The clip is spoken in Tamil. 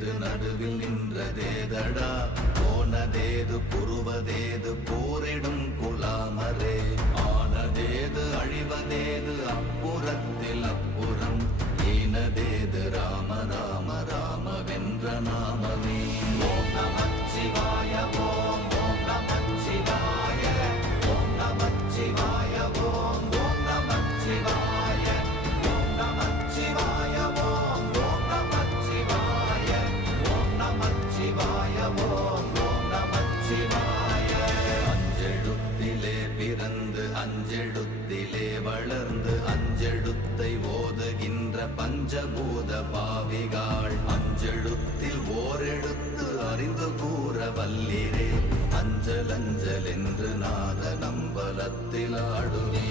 நின்றதேது நடுவில் நின்றதேதடா போனதேது புருவதேது போரிடும் குலாமரே ஆனதேது அழிவதேது அப்புறத்தில் அப்புறம் ஈனதேது ராம ராம ராம வென்ற நாமமே ஓம் நமச்சிவாய ஓம் ஓம் நமச்சிவாய ஓம் நமச்சிவாய ஓம் ஓம் நமச்சிவாய ஓம் நமச்சிவாய ஓம் ஓம் நமச்சிவாய ஓம் நமச்சிவாய ஓம் ஓம் நமச்சிவாய அஞ்செழுத்திலே பிறந்து அஞ்செழுத்திலே வளர்ந்து அஞ்செழுத்தை ஓதுகின்ற பஞ்சபூத பாவிகாள் அஞ்செழுத்தில் ஓரெழுத்து அறிந்து கூற வல்லிரே அஞ்சல் அஞ்சல் என்று நாத நம்பலத்தில் ஆடுவே